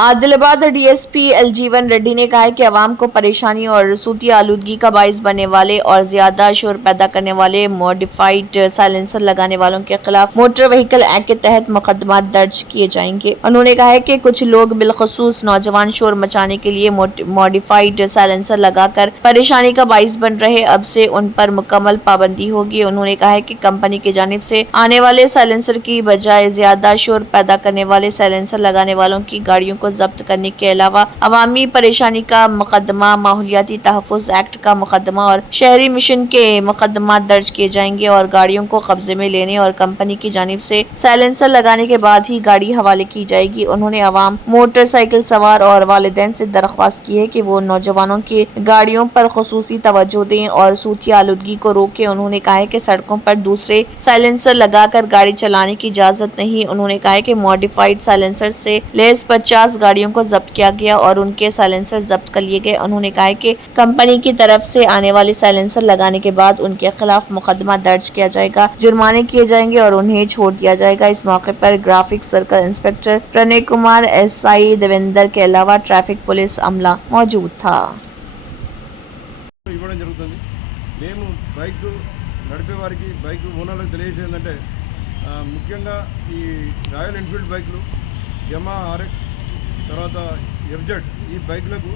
Adilabad DSP एलजीवन Reddy ने कहा है कि अवाम को परेशानी और सूती आलूदगी का बाइस बनने वाले और ज्यादा शोर पैदा करने वाले मॉडिफाइड साइलेंसर लगाने वालों के खिलाफ मोटर व्हीकल एक्ट के तहत मुकदमा दर्ज किए जाएंगे। उन्होंने कहा है कि कुछ लोग बिलखसूस नौजवान शोर मचाने के लिए मॉडिफाइड साइलेंसर लगाकर परेशानी का बाइस बन रहे, अब से उन पर मुकम्मल पाबंदी होगी। उन्होंने कहा है कि कंपनी की जानिब से आने वाले साइलेंसर की बजाय ज्यादा शोर पैदा करने वाले साइलेंसर लगाने वालों की गाड़ियों को जब्त करने के अलावा अवामी परेशानी का मुकदमा, माहौलियाती तहफ़्फ़ुज़ एक्ट का मुकदमा और शहरी मिशन के मुकदमा दर्ज किए जाएंगे और गाड़ियों को कब्जे में लेने और कंपनी की जानिब से साइलेंसर लगाने के बाद ही गाड़ी हवाले की जाएगी। उन्होंने अवाम, मोटरसाइकिल सवार और वालिदैन से दरख्वास्त की है कि वो नौजवानों की गाड़ियों पर खुसूसी तवज्जो दें और सूती आलूदगी को रोकें। उन्होंने कहा है कि सड़कों पर दूसरे साइलेंसर लगाकर गाड़ी चलाने की इजाजत नहीं। उन्होंने कहा है कि मॉडिफाइड साइलेंसर से लेस 50 गाड़ियों को जब्त किया गया और उनके साइलेंसर जब्त कर लिए गए। उन्होंने कहा है कि कंपनी की तरफ से आने वाले साइलेंसर लगाने के बाद उनके खिलाफ मुकदमा दर्ज किया जाएगा, जुर्माने किए जाएंगे और उन्हें छोड़ दिया जाएगा। इस मौके पर traffic circle inspector Pranay Kumar, SI Devendra के अलावा ट्रैफिक पुलिस अमला मौजूद था। నడిపే వారికి బైక్ ఓనర్లకు తెలియజేసేది ఏంటంటే ముఖ్యంగా ఈ రాయల్ ఎన్ఫీల్డ్ బైక్లు, యమా ఆర్ఎక్స్, తర్వాత ఎఫ్జెడ్ ఈ బైక్లకు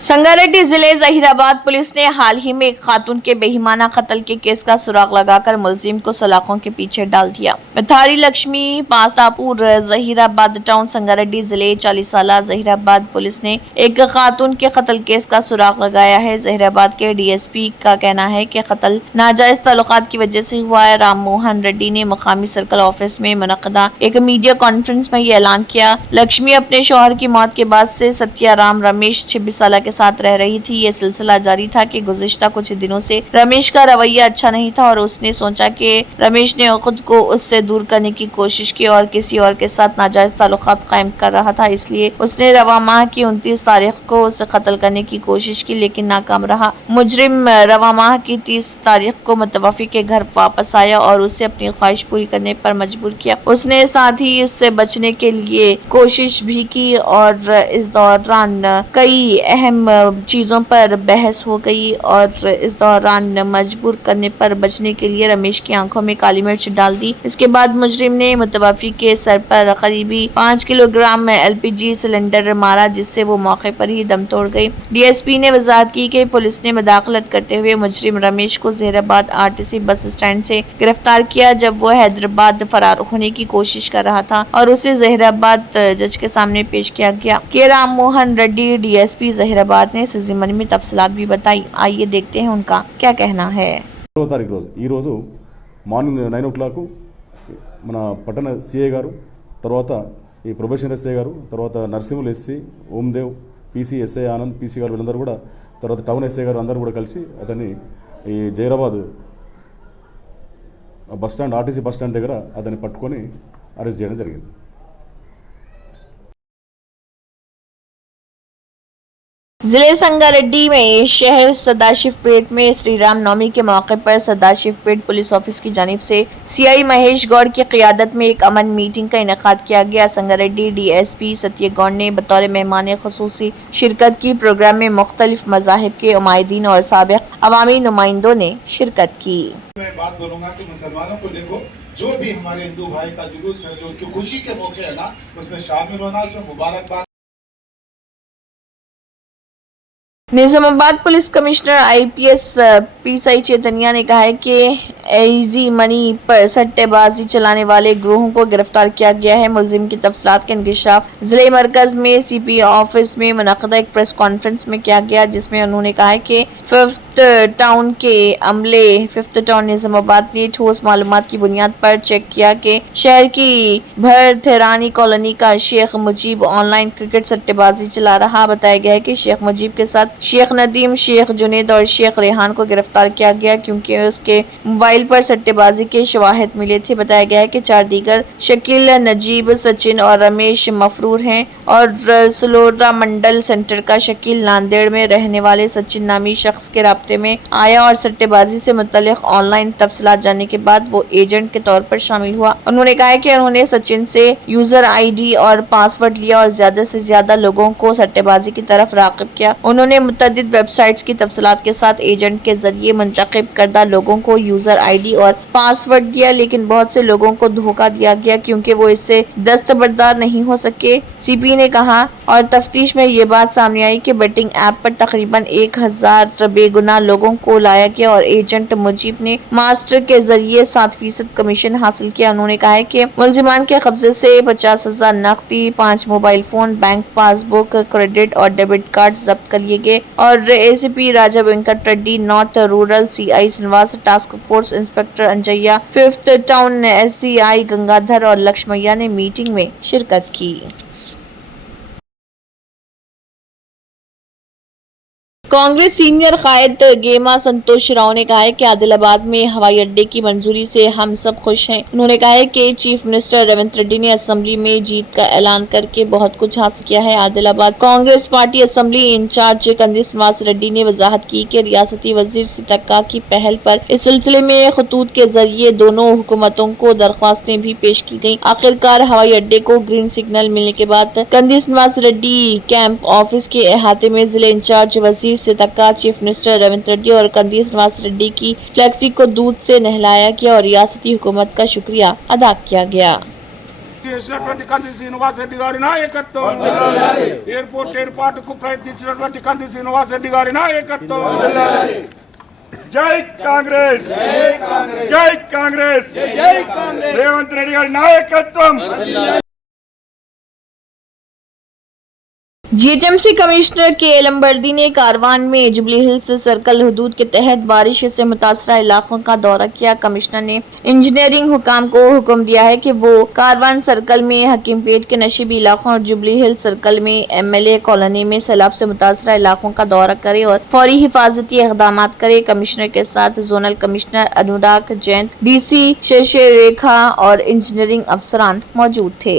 संगारेड्डी जिले जहीराबाद पुलिस ने हाल ही में एक खातून के बेईमाना कत्ल के केस का सुराग लगाकर मुलजिम को सलाखों के पीछे डाल दिया। मिथारी लक्ष्मी पासापुर जहीराबाद टाउन संगारेड्डी जिले 40 साल जहीराबाद पुलिस ने एक खातून के कत्ल केस का सुराग लगाया है। जहीराबाद के डीएसपी का कहना है कि कत्ल नाजायज ताल्लुकात की वजह से हुआ है। राम मोहन रेड्डी ने मुकामी सर्कल ऑफिस में मुनक्कदा एक मीडिया कॉन्फ्रेंस में ये ऐलान किया। लक्ष्मी अपने शौहर की मौत के बाद से सत्याराम रमेश 26 साल के साथ रह रही थी। ये सिलसिला जारी था कि गुज़िश्ता कुछ दिनों से रमेश का रवैया अच्छा नहीं था और उसने सोचा कि रमेश ने खुद को उससे दूर करने की कोशिश की और किसी और के साथ नाजायज ताल्लुकात कायम कर रहा था। इसलिए उसने रवा माह की 29 तारीख को उसे कत्ल करने की कोशिश की, लेकिन नाकाम रहा। मुजरिम रवा माह की 30 तारीख को मुतवफ़ी के घर वापस आया और उसे अपनी ख्वाहिश पूरी करने पर मजबूर किया। उसने साथ ही उससे बचने के लिए कोशिश भी की और इस दौरान कई अहम चीज़ों पर बहस हो गई और इस दौरान मजबूर करने पर बचने के लिए रमेश की आंखों में काली मिर्च डाल दी। इसके बाद मुजरिम ने मुतवफ़ी के सर पर करीबी 5 किलोग्राम एलपीजी सिलेंडर मारा, जिससे वो मौके पर ही दम तोड़ गई। डीएसपी ने वजाहत की कि पुलिस ने मुदाखलत करते हुए मुजरिम रमेश को जहीराबाद आरटीसी बस स्टैंड से गिरफ्तार किया, जब वो हैदराबाद फरार होने की कोशिश कर रहा था और उसे जहीराबाद जज के सामने पेश किया गया। के राम मोहन रेड्डी डीएसपी जहीराबाद ने इस ज़िम्मन में तफसीलात भी बताई। आइए देखते हैं उनका क्या कहना है। మార్నింగ్ 9 o'clock మన పట్టణ సిఐ గారు, తర్వాత ఈ ప్రొబేషన్ ఎస్ఐ గారు, తర్వాత Narsimhulu SC, Omdev, PC SI Anand, PC గారు వీళ్ళందరూ కూడా, తర్వాత టౌన్ ఎస్ఐ గారు అందరూ కూడా కలిసి అతన్ని ఈ Zaheerabad bus stand, RTC bus stand దగ్గర అతన్ని పట్టుకొని అరెస్ట్ చేయడం జరిగింది। जिले संगारेड्डी में शहर सदाशिवपेट में श्री राम नवमी के मौके पर सदाशिवपेट पुलिस ऑफिस की जानिब से सीआई महेश गौड़ की क़ियादत में एक अमन मीटिंग का इनेकाद किया गया। संगारेड्डी डीएसपी सत्य गौड़ ने बतौर मेहमान ख़ुसूसी शिरकत की। प्रोग्राम में मुख्तलिफ मज़ाहिब के उमायदीन और साबिक़ अवामी नुमाइंदों ने शिरकत की। मैं बात बोलूँगा कि मुसलमानों को देखो, जो भी हमारे हिंदू भाई का जुलूस है, जो उनकी खुशी के मौके है ना, उसमें शामिल होना, उसमें मुबारकबाद Nizamabad police commissioner IPS PSI Chaitanya ने कहा है कि इजी मनी पर सट्टेबाजी चलाने वाले गिरोहों को गिरफ्तार किया गया है। मुलजिम की तफसीलात का इंकशाफ जिले मरकज में सीपी ऑफिस में मुनक़दा एक प्रेस कॉन्फ्रेंस में किया गया, जिसमें उन्होंने कहा है कि फिफ्थ टाउन के अमले फिफ्थ टाउन निजामाबाद ने ठोस मालूमात की बुनियाद पर चेक किया कि शहर की भरथेरानी कॉलोनी का शेख मुजीब ऑनलाइन क्रिकेट सट्टेबाजी चला रहा। बताया गया है कि शेख मुजीब के साथ शेख नदीम, शेख जुनेद और शेख रेहान को गिरफ्तार किया गया क्योंकि उसके मोबाइल पर सट्टेबाजी के शवाहिद मिले थे। बताया गया है कि 4 दीगर शकील, नजीब, सचिन और रमेश मफरूर हैं और सलोरा मंडल सेंटर का शकील नांदेड़ में रहने वाले सचिन नामी शख्स के राब्ते में आया और सट्टेबाजी से मुतल्लिक ऑनलाइन तफसीलात जानने के बाद वो एजेंट के तौर पर शामिल हुआ। उन्होंने कहा है कि उन्होंने सचिन से यूजर आईडी और पासवर्ड लिया और ज्यादा से ज्यादा लोगों को सट्टेबाजी की तरफ राग़िब किया। उन्होंने मुतअद्दिद वेबसाइट्स की तफसीलात के साथ एजेंट के जरिए मुंतखब करदा लोगों को यूजर आईडी और पासवर्ड दिया, लेकिन बहुत से लोगों को धोखा दिया गया क्योंकि वो इससे दस्तबरदार नहीं हो सके। सीपी ने कहा और तफ्तीश में ये बात सामने आई कि बेटिंग ऐप पर तकरीबन 1000 बेगुनाह लोगों को लाया गया और एजेंट मुजीब ने मास्टर के जरिए 7% कमीशन हासिल किया। उन्होंने कहा है कि मुलजिमान के कब्जे से 50,000 नकदी, 5 mobile phone, bank passbook, credit और डेबिट कार्ड जब्त कर लिए गए और ACP Raja Venkat Reddy, north rural CI Srinivas, task force inspector Anjaiah, fifth town SCI Gangadhar और लक्ष्मैया ने मीटिंग में शिरकत की। कांग्रेस सीनियर कायद गेमा संतोष राव ने कहा है कि आदिलाबाद में हवाई अड्डे की मंजूरी से हम सब खुश हैं। उन्होंने कहा है कि चीफ मिनिस्टर रेवंत रेड्डी ने असेंबली में जीत का ऐलान करके बहुत कुछ हासिल किया है। Adilabad Congress party assembly incharge Kandi Nivas Reddy ने वजाहत की कि रियासती वजीर सितक्का की पहल पर इस सिलसिले में खतूत के जरिए दोनों हुकूमतों को दरख्वास्तें भी पेश की गयी। आखिरकार हवाई अड्डे को ग्रीन सिग्नल मिलने के बाद कंदिस निवास रेड्डी कैंप ऑफिस के अहाते में जिले इंचार्ज वजीर सितक्का, चीफ मिनिस्टर रेवंत रेड्डी और कंदिस निवास रेड्डी की फ्लेक्सी को दूध से नहलाया गया और रियासती हुकूमत का शुक्रिया अदा किया गया। కంది శ్రీనివాస్ రెడ్డి గారి నాయకత్వం, ఎయిర్పోర్ట్ ఏర్పాటుకు ప్రయత్నించినటువంటి కంది శ్రీనివాస్ రెడ్డి గారి నాయకత్వం। జై కాంగ్రెస్, జై కాంగ్రెస్, రేవంత్ రెడ్డి గారి నాయకత్వం। जीएचएमसी कमिश्नर के एलम्बर्दी ने कारवान में जुबली हिल्स सर्कल हदूद के तहत बारिश से मुतासरा इलाकों का दौरा किया। कमिश्नर ने इंजीनियरिंग हुकाम को हुक्म दिया है कि वो कारवान सर्कल में हकीमपेट के नशीबी इलाकों और जुबली हिल्स सर्कल में एमएलए कॉलोनी में सैलाब से मुतासरा इलाकों का दौरा करे और फौरी हिफाजती इकदाम करे। कमिश्नर के साथ zonal commissioner Anurag Jain, DC Shashi रेखा और इंजीनियरिंग अफसरान मौजूद थे।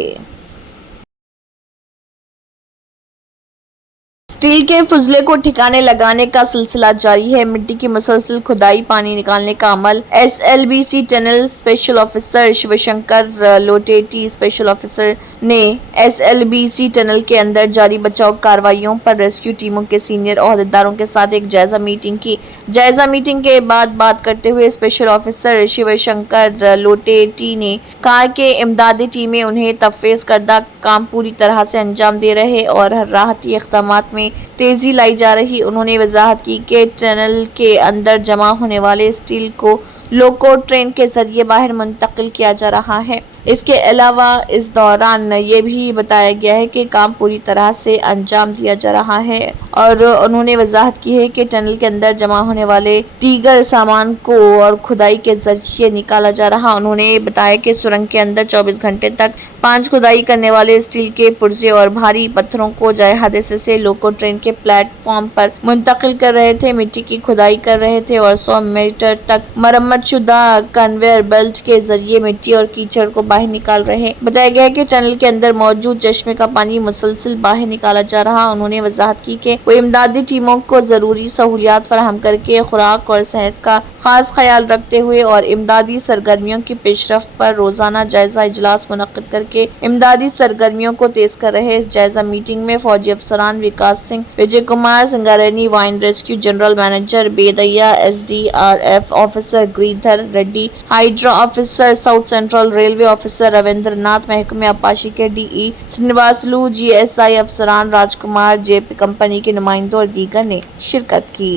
स्टील के फुजले को ठिकाने लगाने का सिलसिला जारी है। मिट्टी की मुसलसल खुदाई, पानी निकालने का अमल। SLBC tunnel special officer Shivshankar Loteti special officer ने एसएलबीसी टनल के अंदर जारी बचाव कार्रवाइयों पर रेस्क्यू टीमों के सीनियर ओहदेदारों के साथ एक जायजा मीटिंग की। जायजा मीटिंग के बाद बात करते हुए स्पेशल ऑफिसर शिवशंकर लोटेटी ने कहा कि इमदादी टीमें उन्हें तफवीज़ करदा काम पूरी तरह से अंजाम दे रहे और राहती इक़दामात में तेजी लाई जा रही। उन्होंने वजाहत की कि टनल के अंदर जमा होने वाले स्टील को लोको ट्रेन के जरिए बाहर मुंतकिल किया जा रहा है। इसके अलावा इस दौरान ये भी बताया गया है कि काम पूरी तरह से अंजाम दिया जा रहा है और उन्होंने वजाहत की है कि टनल के अंदर जमा होने वाले दीगर सामान को और खुदाई के जरिए निकाला जा रहा। उन्होंने बताया कि सुरंग के अंदर 24 घंटे तक 5 खुदाई करने वाले स्टील के पुर्जे और भारी पत्थरों को जाए हादसे से लोको ट्रेन के प्लेटफॉर्म पर मुंतकिल कर रहे थे, मिट्टी की खुदाई कर रहे थे और 100 मीटर तक मरम्मत शुदा कन्वेयर बेल्ट के जरिए मिट्टी और कीचड़ को बाहर निकाल रहे। बताया गया कि टनल के अंदर मौजूद चश्मे का पानी मुसलसल बाहर निकाला जा रहा। उन्होंने वजाहत की कि वो इमदादी टीमों को जरूरी सहूलियात फराहम करके खुराक और सेहत का खास ख्याल रखते हुए और इमदादी सरगर्मियों की पेशरफ्त पर रोजाना जायजा इजलास मुनक्किद करके इमदादी सरगर्मियों को तेज कर रहे। इस जायजा मीटिंग में फौजी अफसरान Vikas Singh, Vijay Kumar Singareni, mine rescue general manager Bedaiah, SDRF officer Giridhar Reddy, Hydraa officer, south central railway officer Ravindra Nath, महकमे अपाशी के DE श्रीनिवासलू, GSI अफसरान राजकुमार, JP कंपनी के नुमाइंदों और दीगर ने शिरकत की।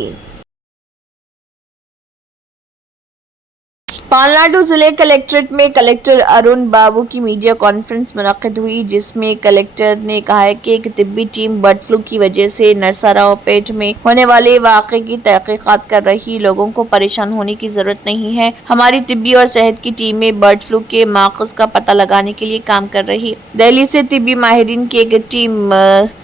पालनाडु जिले कलेक्ट्रेट में कलेक्टर अरुण बाबू की मीडिया कॉन्फ्रेंस मुनक्किद हुई, जिसमें कलेक्टर ने कहा है कि एक तिब्बी टीम बर्ड फ्लू की वजह से नरसरावपेट में होने वाले वाक़े की तहकीकात कर रही। लोगों को परेशान होने की जरूरत नहीं है। हमारी तिब्बी और सेहत की टीमें बर्ड फ्लू के माखज़ का पता लगाने के लिए काम कर रही। दिल्ली से तिब्बी माहिरीन की एक टीम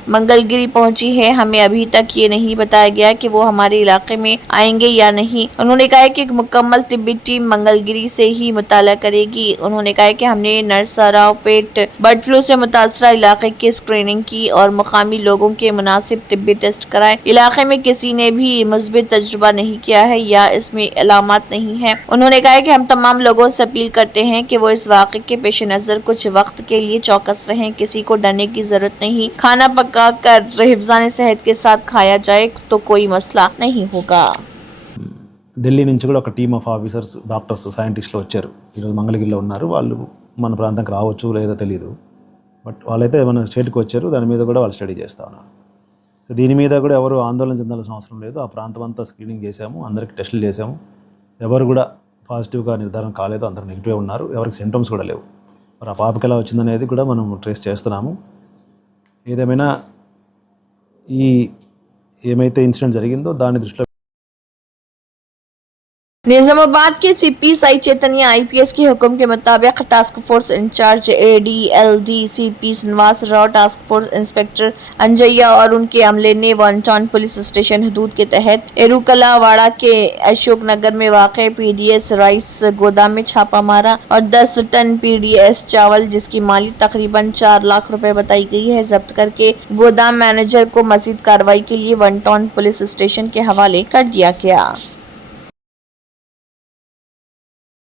मंगलगिरी पहुंची है। हमें अभी तक ये नहीं बताया गया कि वो हमारे इलाके में आएंगे या नहीं। उन्होंने कहा कि एक मुकम्मल तिब्बी टीम मंगलगिरी से ही मुताला करेगी। उन्होंने कहा कि हमने नरसरावपेट बर्ड फ्लू से मुतासरा इलाके की स्क्रीनिंग की और मुकामी लोगों के मुनासिब तिब्बी टेस्ट कराए। इलाके में किसी ने भी मुस्बित तजुर्बा नहीं किया है या इसमें अलामत नहीं है। उन्होंने कहा कि हम तमाम लोगों से अपील करते हैं कि वो इस वाक़े के पेश नज़र कुछ वक्त के लिए चौकस रहें। किसी को डरने की जरूरत नहीं। खाना पका कर हिफ्ज़ान सेहत के साथ खाया जाए तो कोई मसला नहीं होगा। ఢిల్లీ నుంచి కూడా ఒక టీమ్ ఆఫ్ ఆఫీసర్స్, డాక్టర్స్, సైంటిస్టులు వచ్చారు. ఈరోజు మంగళగిరిలో ఉన్నారు. వాళ్ళు మన ప్రాంతానికి రావచ్చు లేదో తెలియదు, బట్ వాళ్ళైతే మన స్టేట్కి వచ్చారు. దాని మీద కూడా వాళ్ళు స్టడీ చేస్తూ ఉన్నారు. దీని మీద కూడా ఎవరు ఆందోళన చెందాల్సిన అవసరం లేదు. ఆ ప్రాంతం అంతా స్క్రీనింగ్ చేశాము, అందరికి టెస్టులు చేశాము. ఎవరు కూడా పాజిటివ్గా నిర్ధారణ కాలేదు, అందరూ నెగిటివ్ ఉన్నారు. ఎవరికి సింటమ్స్ కూడా లేవు. మరి ఆ పాపకి ఎలా వచ్చిందనేది కూడా మనం ట్రేస్ చేస్తున్నాము. ఏదేమైనా ఏమైతే ఇన్సిడెంట్ జరిగిందో దాని దృష్టిలో निजामाबाद के CP साई चैतन्य IPS के हुक्म के मुताबिक task force in charge ADLD CP Srinivas Rao, task force inspector Anjaiah और उनके अमले ने वन टाउन पुलिस स्टेशन हदूद के तहत एरुकलावाड़ा के अशोक नगर में वाक़ PDS राइस गोदाम में छापा मारा और 10 टन PDS चावल जिसकी मालियत तकरीबन 4 लाख रुपए बताई गई है जब्त करके गोदाम मैनेजर को मजीद कार्रवाई के लिए वन टाउन पुलिस स्टेशन के हवाले कर दिया गया।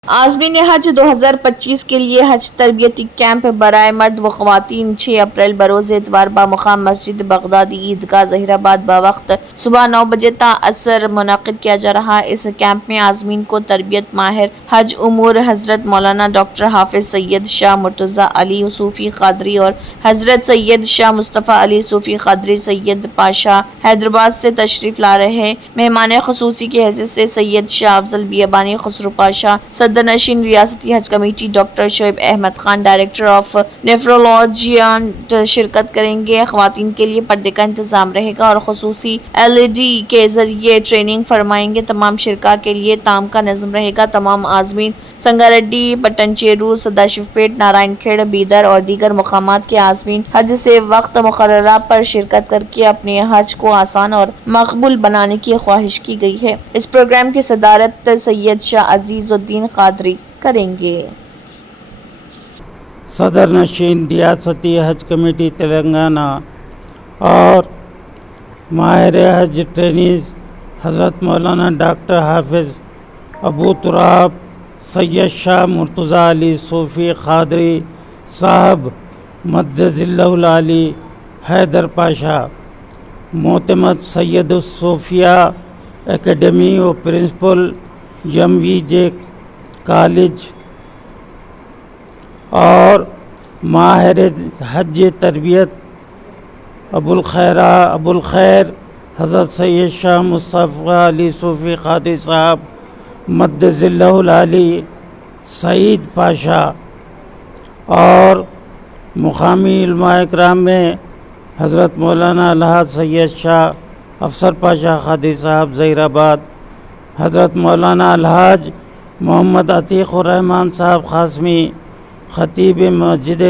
आज़मीन हज 2025 के लिए हज तरबियती कैंप बराए मर्द व ख़वातीन 6 अप्रैल बरोज़ इतवार बामुक़ाम मस्जिद बगदादी ईदगाह ज़हीराबाद बावक्त सुबह 9 बजे ता असर मुनक़िद किया जा रहा है। इस कैंप में आज़मीन को तरबियत माहिर हज उमूर हज़रत मौलाना डॉक्टर हाफिज़ सैयद शाह मुर्तज़ा अली सूफ़ी क़ादरी और हज़रत सैयद शाह मुस्तफ़ा अली सूफ़ी क़ादरी सैयद पाशा हैदराबाद से तशरीफ़ ला रहे हैं। मेहमान ख़ुसूसी की हैसियत से सैयद शाह अफजल बियाबानी खुसरो पाशा, सदरनशीन रियासती Haj committee doctor Shoaib Ahmed Khan, director of nephrology शिरकत करेंगे। ख़वातीन के लिए पर्दे का इंतजाम रहेगा और खुसूसी LED के जरिए ट्रेनिंग फरमाएंगे। तमाम शिरका के लिए ताम का नज़म रहेगा। तमाम आज़मीन संगारेड्डी, पट्टनचेरू, सदाशिवपेट, नारायणखेड़, बीदर और दीगर मुकामात के आज़मीन हज से वक्त मुकर्ररा पर शिरकत करके अपने हज को आसान और मकबूल बनाने की ख्वाहिश की गई है। इस प्रोग्राम की सदारत सैयद शाह अजीज़ुद्दीन क़ादरी करेंगे। सदर नशीन रियासती हज कमेटी तेलंगाना और माहिर हज ट्रेनीज हज़रत मौलाना डॉक्टर हाफिज़ अबू तुराब सैयद शाह मुर्तज़ा अली सूफ़ी क़ादरी साहब मद्दज़िल्लहुल आली हैदर पाशा, मोतमद सैयद सूफिया एकेडमी और प्रिंसिपल MVJ कॉलेज और माहिर हज तरबियत अबुल खैर हज़रत सैयद शाह मुस्तफ़ा अली सूफ़ी क़ादरी साहब मद्दज़िल्लहुल आली सईद पाशा और मुक़ामी उलमाए किराम में हज़रत मौलाना अलहाज सैयद शाह अफसर पाशा क़ादरी साहब ज़हीराबाद, हज़रत मौलाना अलहाज मोहम्मद अतीक़ुर रहमान साहब ख़ासमी ख़तीब मस्जिद